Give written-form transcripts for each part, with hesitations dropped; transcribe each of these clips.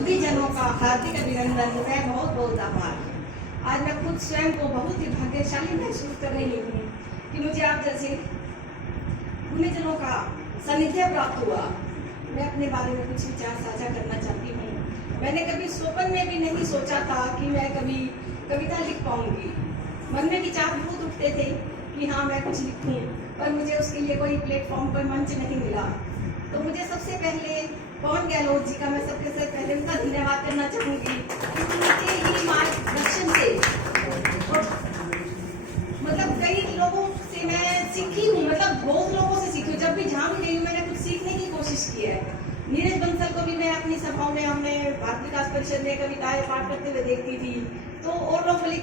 सभी जनों का हार्दिक अभिनंदन। मैं बहुत बहुत आभार। आज मैं खुद स्वयं को बहुत ही भाग्यशाली महसूस कर रही हूँ कि मुझे आप जैसे गुणीजनों का सानिध्य प्राप्त हुआ। मैं अपने बारे में कुछ विचार साझा करना चाहती हूँ। मैंने कभी स्वप्न में भी नहीं सोचा था कि मैं कभी कविता लिख पाऊंगी। मन में विचार बहुत उठते थे कि हाँ मैं कुछ लिखूं, पर मुझे उसके लिए कोई प्लेटफॉर्म पर मंच नहीं मिला। तो मुझे सबसे पहले पवन गहलोत जी का मैं सबसे पहले उनका धन्यवाद करना चाहूँगी। उनके ही मार्गदर्शन से मतलब कई लोगों से मैं सीखी हूँ, मतलब बहुत लोगों से सीखी हूँ। जब भी जहाँ भी गई हूँ मैंने कुछ सीखने की कोशिश की है। नीरज बंसल को भी मैं अपनी सभाओं में हमने भारत विकास परिषद में कविताएं पाठ करते हुए देखती थी, तो और लोग बोले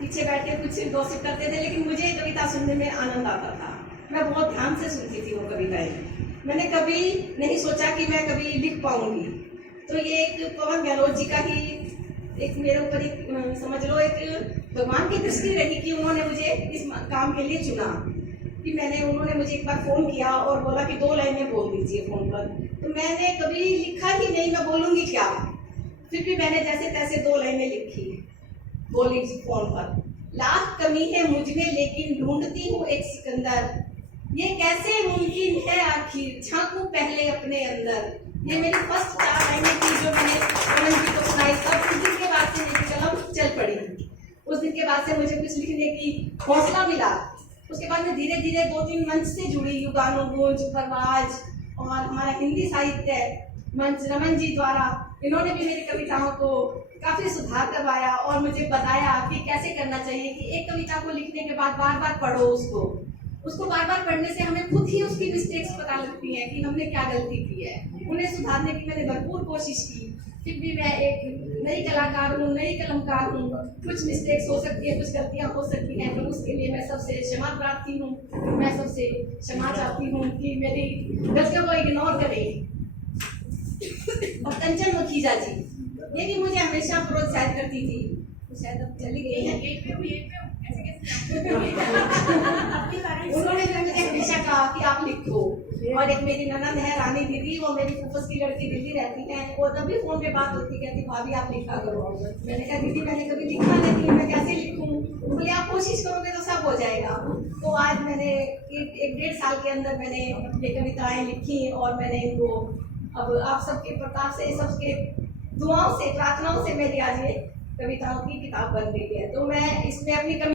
पीछे बैठ के कुछ गॉसिप करते थे, लेकिन मुझे कविता सुनने में आनंद आता था। मैं बहुत ध्यान से सुनती थी वो कविताएं। मैंने कभी नहीं सोचा कि मैं कभी लिख पाऊंगी। तो ये एक पवन गहलोत जी का ही एक मेरे ऊपर एक समझ लो एक भगवान की दृष्टि रही कि उन्होंने मुझे इस काम के लिए चुना। कि उन्होंने मुझे एक बार फोन किया और बोला कि 2 लाइनें बोल दीजिए फोन पर। तो मैंने कभी लिखा ही नहीं, मैं बोलूंगी क्या। फिर भी मैंने जैसे तैसे 2 लाइनें लिखी, बोली फोन पर। लाख कमी है मुझ में लेकिन ढूंढती हूँ एक सिकंदर, ये कैसे मुमकिन है आखिर, झांकू पहले अपने अंदर। ये मेरी फर्स्ट 4 लाइनें थी जो मैंने पवन जी को सुनाई। तब उस दिन के बाद से मेरी कलम चल पड़ी। उस दिन के बाद से मुझे कुछ लिखने की हौसला मिला। उसके बाद में धीरे धीरे 2-3 मंच से जुड़ी, युगानु गुंज, परवाज और हमारा हिंदी साहित्य मंच रमन जी द्वारा, इन्होंने भी मेरी कविताओं को काफी सुधार करवाया और मुझे बताया कि कैसे करना चाहिए। कि एक कविता को लिखने के बाद बार बार पढ़ो उसको बार बार पढ़ने से हमें खुद ही उसकी मिस्टेक्स पता लगती हैं कि हमने क्या गलती की है। उन्हें सुधारने की मैंने भरपूर कोशिश की। फिर भी मैं एक नई कलाकार हूँ, नई कलमकार हूँ। कुछ मिस्टेक्स हो सकती है, कुछ गलतियाँ हो सकती हैं, तो उसके लिए मैं सबसे क्षमा प्रार्थी हूँ। मैं सबसे क्षमा चाहती हूँ कि मेरी गलतियों को इग्नोर करें। और कंचन मुखीजा जी, ये भी मुझे हमेशा प्रोत्साहित करती थी, शायद अब चली गई है। उन्होंने मुझे हमेशा कहा कि आप लिखो। और एक मेरी ननद है रानी दीदी, वो मेरी फूफस की लड़की दिल्ली रहती है, वो तब भी फोन पे बात होती, कहती भाभी आप लिखा करो। मैंने कहा दीदी मैंने कभी लिखा नहीं, मैं कैसे लिखूं। बोले आप कोशिश करोगे तो सब हो जाएगा। तो आज मैंने 1-1.5 साल के अंदर मैंने ये कविताएं लिखी और मैंने इनको अब आप सबके प्रताप से, सबके दुआओं से, प्रार्थनाओं से मेरी आज ये कविताओं की किताब बन गई है। तो मैं इसमें अपनी